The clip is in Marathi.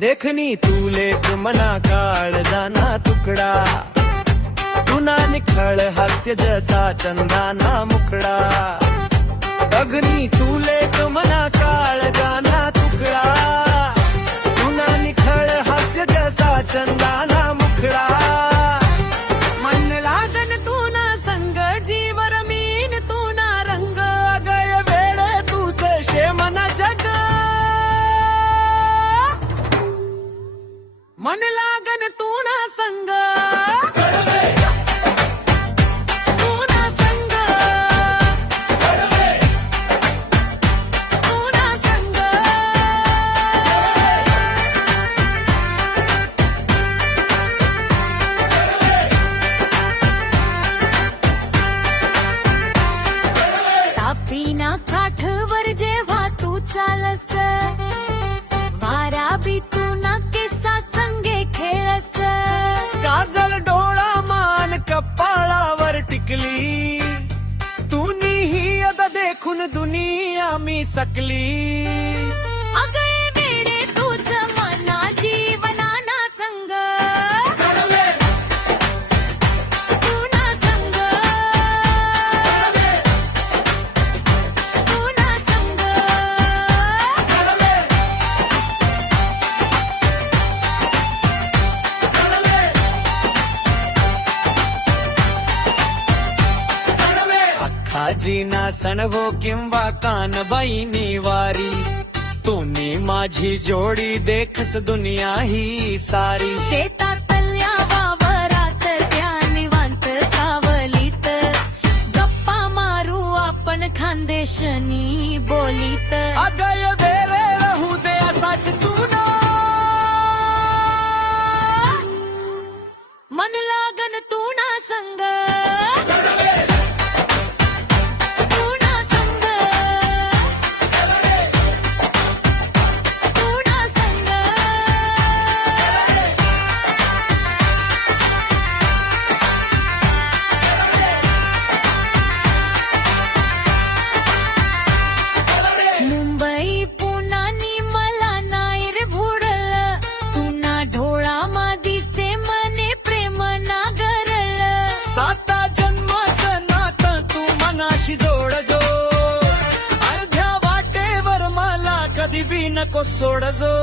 देखनी तू लेख मना काळजाना तुकडा, तुना निखळ हास्य जसा चंदाना मुखडा. अग्नी तू लेख मना काळजाना तुकडा, तुना निखळ हास्य जसा चंदाना मुखडा. मन लागन तू ना संग जीवर मीन तू ना रंग, अगय वेळे तूच शेमना जग. मन लागन तू ना संग, तू ना संग, तू ना संग. तापीना काठवर जेव्हा तू चालस, वारा बी तू ना केसा संगे खेळस. काजल डोळा मान कपाळावर टिकली, तुनी ही अदा देखून दुनिया मी सकली. अगं वेडे तूच मना जीवनाना संग, तू ना संग, तू ना संग. अख्खा जीना सणवो किंवा कानबाईनी वारी, तुनी माझी जोडी देखस दुनिया ही सारी. शेतातल्या वावरात त्या निवांत सावलीत, गप्पा मारू आपण खानदेशनी बोलीत. अगय वेळे रहू दे असाच तू ना, मन लागन तू ना संग, तू ना संग, तू ना संग. मुंबई पुणानी मला नाही रे भुडल, तुना ढोळा मादिसे मने प्रेम नागरल. साता जन्माचं नातं तू मनाशी जोडजो, अर्ध्या वाटेवर मला कधी बी नको सोडजो.